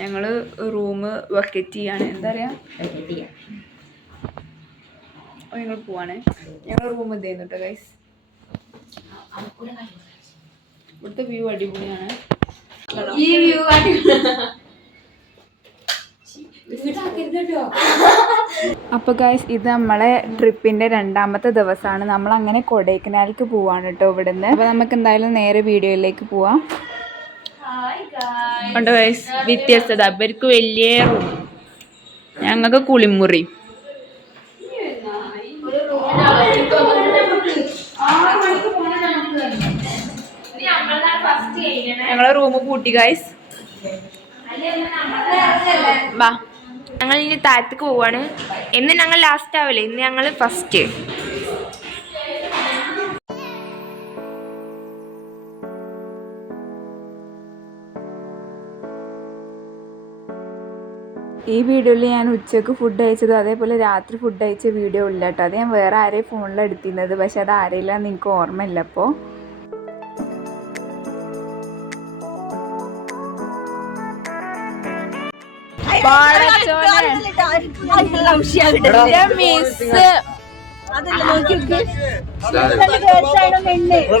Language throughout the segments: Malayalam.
ഞങ്ങള് റൂം വക്കറ്റ് ചെയ്യാണ്. എന്താ പറയാ, ഞങ്ങൾ പോവാണ്. ഞങ്ങൾ റൂം എന്ത് ചെയ്യുന്നു കേട്ടോ ഗൈസ്. ഇവിടുത്തെ വ്യൂ അടിപൊളിയാണ്. ഈ വ്യൂ അപ്പൊ ഗൈസ്, ഇത് നമ്മളെ ട്രിപ്പിന്റെ 2ാമത്തെ ദിവസമാണ്. നമ്മൾ അങ്ങനെ കൊടൈക്കനാലിലേക്ക് പോവാണ് കേട്ടോ ഇവിടുന്ന്. അപ്പൊ നമുക്ക് എന്തായാലും നേരെ വീഡിയോയിലേക്ക് പോവാം. കണ്ടോ ഗൈസ്, വ്യത്യസ്തത. അവർക്ക് വലിയ റൂം, ഞങ്ങൾക്ക് കുളിമുറി. ഞങ്ങളെ റൂം പൂട്ടി ഗൈസ്. വാ, ഞങ്ങൾ ഇനി താഴത്തേക്ക് പോവാണ്. എന്ന് ഞങ്ങൾ ലാസ്റ്റ് ആവില്ലേ, ഇന്ന് ഞങ്ങൾ ഫസ്റ്റ്. ഈ വീഡിയോയിൽ ഞാൻ ഉച്ചക്ക് ഫുഡ് കഴിച്ചതും അതേപോലെ രാത്രി ഫുഡ് കഴിച്ച വീഡിയോ ഇല്ല കേട്ടോ. അത് ഞാൻ വേറെ ആരെയും ഫോണിലാണ് എടുത്തിരുന്നത്. പക്ഷെ അത് ആരെയില്ലാന്ന് എനിക്ക് ഓർമ്മയില്ല. അപ്പോൾ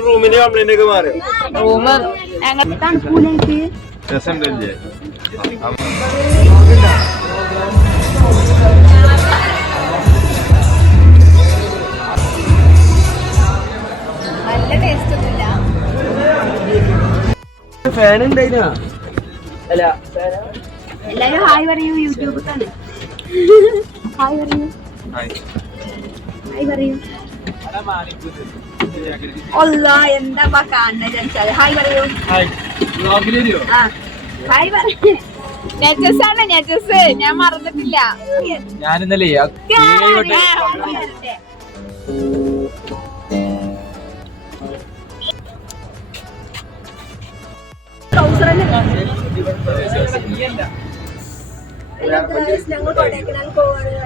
റൂമിന്റെ കംപ്ലൈന്റ് ഒക്കെ മാറി. റൂം തണുപ്പൂലേക്ക് നല്ല ടേസ്റ്റ് ഒന്നുമില്ല. ഫാൻ ഉണ്ടായില്ല. അല്ല, എല്ലാരും ഹായ് പറയൂ. യൂട്യൂബിൽ തന്നെ ഹായ് പറയൂ. ഹായ് പറയൂ. എന്താ കാണുന്നത്? ഹായ് പറയൂ. ഹായ് പറയൂ. നെജസാണ്, നെജസ്. ഞാൻ മറന്നിട്ടില്ല. ഞാനിന്നല്ലേ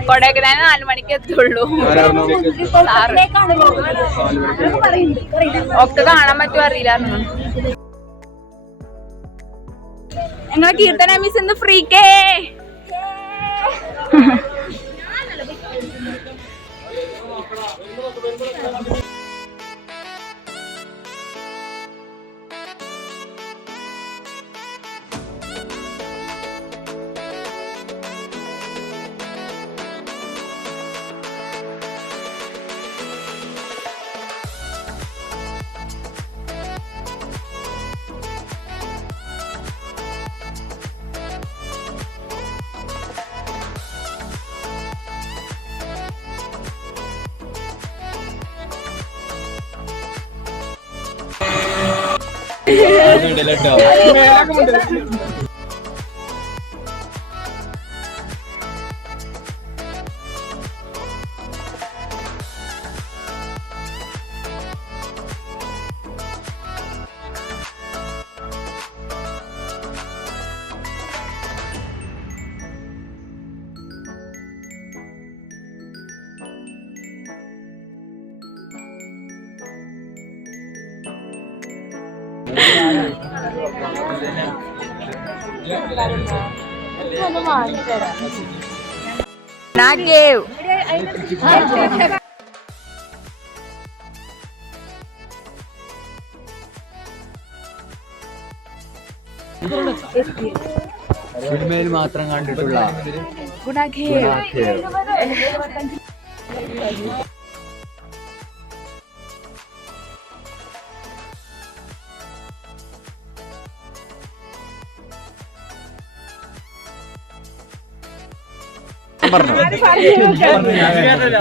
കൊടൈക്കനാൽ 4 മണിക്ക് എത്തുള്ളൂ. ഒക്കെ കാണാൻ പറ്റുമോ അറിയില്ല. ഞങ്ങളെ കീർത്തന മിസ് ഇന്ന് ഫ്രീക്കേ. സിനിമയിൽ മാത്രം കണ്ടിട്ടുള്ള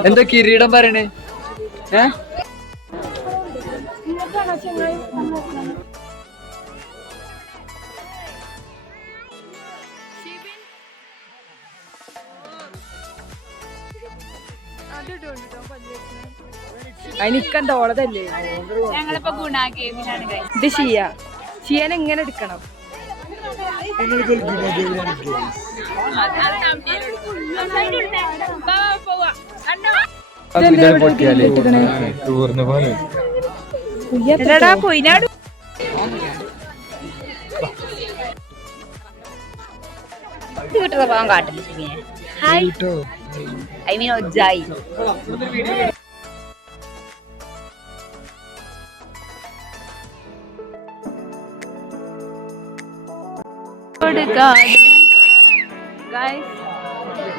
എന്താ കിരീടം പറയണേ? എനിക്കെന്താ ഓളതല്ലേ. ഞങ്ങളിപ്പോ ഗുണാഗേമിനാണ്. ഇത് ഷിയാൻ എങ്ങനെ എടുക്കണം? എനിക്ക് കിട്ടുന്ന പോകാൻ കാട്ടില്ല ശരിയെ. Hi I mean ഒജായി.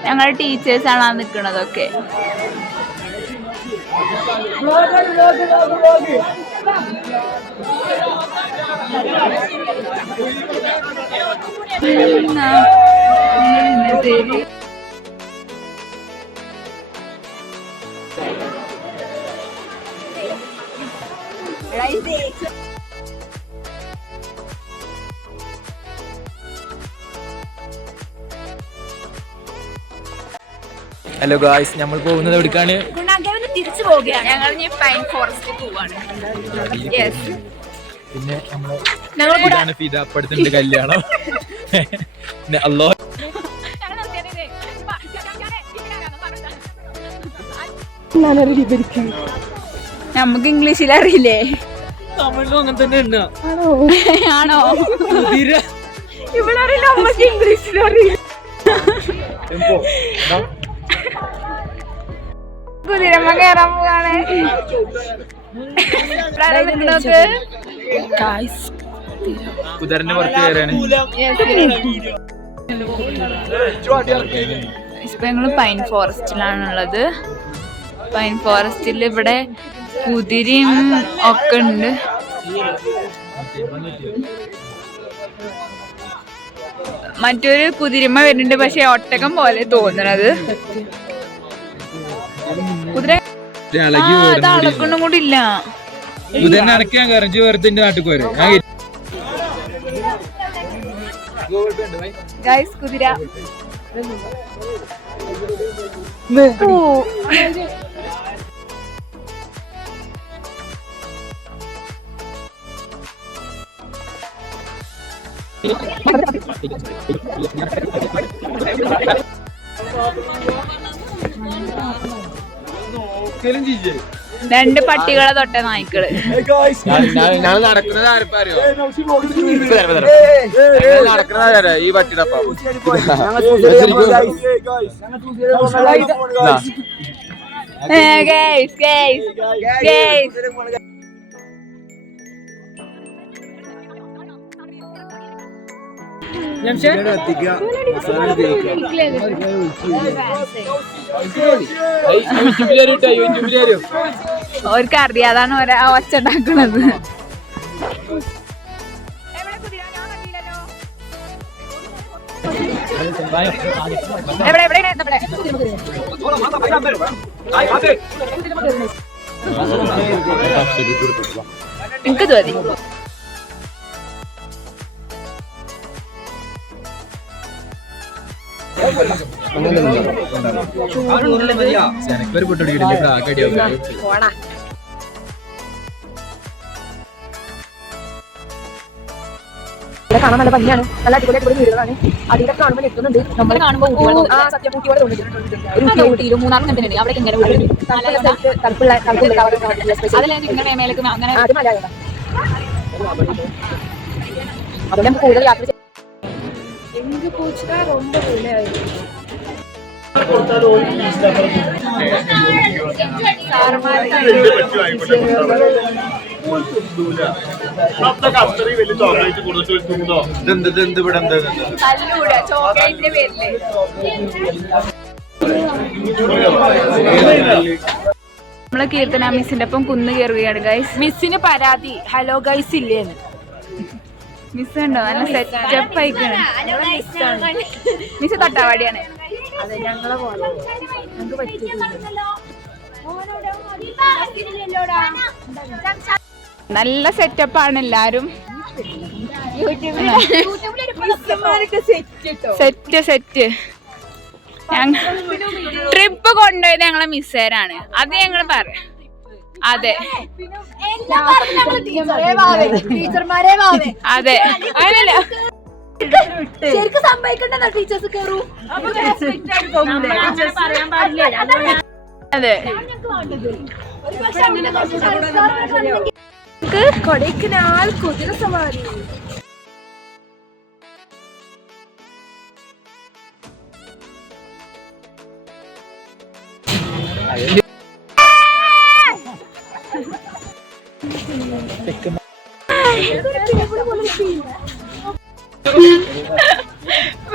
ഞങ്ങളുടെ ടീച്ചേഴ്സാണ് ആ നിൽക്കുന്നതൊക്കെ. ഹലോ ഗായ്സ്, നമ്മൾ പോകുന്നത് എവിടേക്കാണ്? തിരിച്ചു പോവുകയാണ്. ഞങ്ങൾ ഇനി പൈൻ ഫോറസ്റ്റ് പോവാണ്. പിന്നെ നമ്മള് ഫിദ അപ്പടുത്തുണ്ട് കല്യാണം. അല്ലോ നമുക്ക് ഇംഗ്ലീഷിൽ അറിയില്ലേ? തമിഴിലും അങ്ങനെ തന്നെ ഉണ്ട്. ആണോ? ഇവിടെ അറിയില്ല, നമുക്ക് ഇംഗ്ലീഷിൽ അറിയില്ല. കുതിരമ്മ കയറാൻ പോവാണ്. കുതിരന്റെ പുറത്ത് കയറാണ്. ഇപ്പൊ ഞങ്ങള് പൈൻ ഫോറസ്റ്റിലാണുള്ളത്. പൈൻ ഫോറസ്റ്റിൽ ഇവിടെ കുതിരയും ഒക്കെ ഉണ്ട്. മറ്റൊരു കുതിരമ്മ വരുന്നുണ്ട്, പക്ഷെ ഒട്ടകം പോലെ തോന്നണത്. കുതിര അളക്കൊന്നും കൂടി ഇല്ല. കുതിരനെ അടക്കാൻ കറഞ്ചു വേർത്ത് നാട്ടിൽ പോരെ. ഗൈസ്, കുതിര രണ്ട് പട്ടികളെ തൊട്ട നായ്ക്കള്. നടക്കുന്നത് ഈ പട്ടിയുടെ അവർക്ക് അറിയാതാണ് ഒച്ച ഉണ്ടാക്കുന്നത്. എനിക്ക് തോന്നി ഒരു പൊട്ടടിക്കില്ല. ഇവിടെ കാണാൻ നല്ല ഭംഗിയാണ്. നല്ല അടിപൊളിയായിട്ട് വീടുകളാണ്. അതിലൊക്കെ കാണുമ്പോൾ എത്തുന്നുണ്ട്. നമ്മൾ കാണുമ്പോൾ സത്യപൂട്ടി പോലെ തോന്നിയിട്ടുണ്ട്. മൂന്നാറും കണ്ടിട്ടുണ്ട്. അവിടെ ഇങ്ങനെ തണുപ്പുള്ള അത് മലയാളം. അതുകൊണ്ട് നമുക്ക് കൂടുതൽ യാത്ര ചെയ്യാം. ചോക്ലേറ്റിന്റെ പേരില് നമ്മള് കീർത്തന മിസ്സിന്റെ ഒപ്പം കുന്ന് കയറുകയാണ് ഗൈസ്. മിസ്സിന് പരാതി ഹലോ ഗൈസ് ഇല്ലേന്ന്. മിസ് ഉണ്ടോ? നല്ല സെറ്റപ്പ് ആയിക്കാണ്. മിസ് തട്ടാവാടിയാണ്. നല്ല സെറ്റപ്പാണ് എല്ലാരും. സെറ്റ് ട്രിപ്പ് കൊണ്ടുപോയത് ഞങ്ങളെ മിസ്സേരാണ്. അത് ഞങ്ങൾ പറയാം. അതെ അതെ അങ്ങനല്ല ശരിക്കും സംഭവിക്കണ്ട. ടീച്ചേഴ്സ് കയറൂ. അതെ കൊടൈക്കനാൽ കുതിര സവാരി.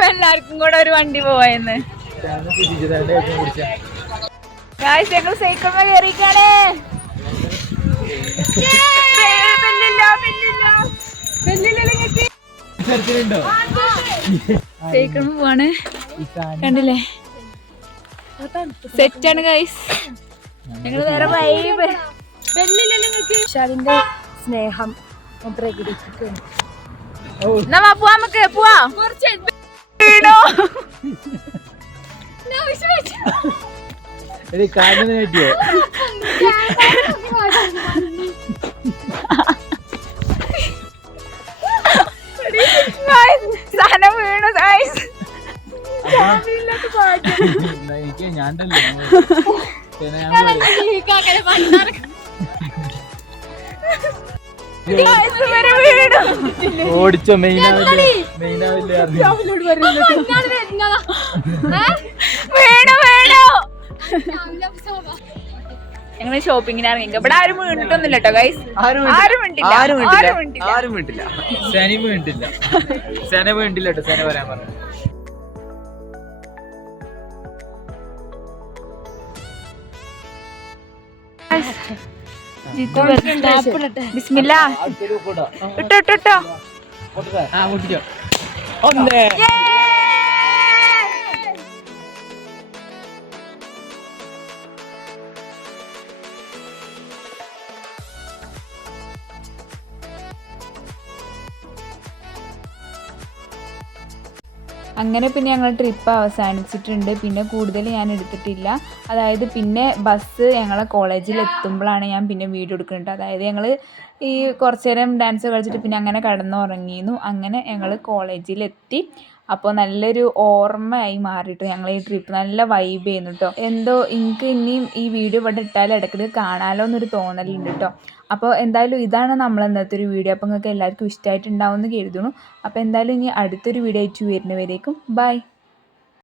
എല്ലാവർക്കും കൂടെ ഒരു വണ്ടി പോയെന്ന് ഞങ്ങൾ സൈക്കിൾ കയറിക്കാണേ. സൈക്കിൾ പോവാണ്, കണ്ടില്ലേ? സെറ്റാണ് ഗൈസ്. ഞങ്ങൾ വേറെ വൈബ്. ഷാലിന്റെ സ്നേഹം പ്രകടിപ്പിക്കുന്നു. എന്നാ പോവാ, നമുക്ക് പോവാം. വീണോ? കിട്ടിയോ? സാധനം വീണു ഗൈസ്. എനിക്ക് ഞാൻ ഓടിച്ചോ മെയിനാവില്ലേ ഞങ്ങള് ഷോപ്പിങ്ങിന് ഇറങ്ങി. ഇവിടെ ആരും വീണിട്ടൊന്നുമില്ല കേട്ടോ ഗൈസ്. ആരും വീണ്ടില്ല. സെന വീണ്ടില്ല കേട്ടോ. സെന വരാൻ പറഞ്ഞു. ബിസ്മില്ലാ. ഇട്ടോ ഇട്ടോ. അങ്ങനെ പിന്നെ ഞങ്ങൾ ട്രിപ്പ് അവസാനിച്ചിട്ടുണ്ട്. പിന്നെ കൂടുതൽ ഞാൻ എടുത്തിട്ടില്ല. അതായത് പിന്നെ ബസ് ഞങ്ങളെ കോളേജിൽ എത്തുമ്പോഴാണ് ഞാൻ പിന്നെ വീഡിയോ എടുക്കുന്നുണ്ട്. അതായത് ഞങ്ങൾ ഈ കുറച്ച് നേരം ഡാൻസ് കളിച്ചിട്ട് പിന്നെ അങ്ങനെ കിടന്നുറങ്ങിയിരുന്നു. അങ്ങനെ ഞങ്ങൾ കോളേജിലെത്തി. അപ്പോൾ നല്ലൊരു ഓർമ്മയായി മാറിയിട്ട് ഞങ്ങൾ ഈ ട്രിപ്പ് നല്ല വൈബ് ചെയ്യുന്നു കേട്ടോ. എന്തോ എനിക്ക് ഇനിയും ഈ വീഡിയോ ഇവിടെ ഇട്ടാലും ഇടയ്ക്കിടയ്ക്ക് കാണാമല്ലോ എന്നൊരു തോന്നലുണ്ട് കേട്ടോ. അപ്പോൾ എന്തായാലും ഇതാണ് നമ്മൾ ഇന്നത്തെ ഒരു വീഡിയോ. അപ്പോൾ നിങ്ങൾക്ക് എല്ലാവർക്കും ഇഷ്ടമായിട്ടുണ്ടാവും എന്ന് കരുതുന്നു. അപ്പോൾ എന്തായാലും ഇനി അടുത്തൊരു വീഡിയോ ആയിട്ട് വരുന്നവരേക്കും ബൈ.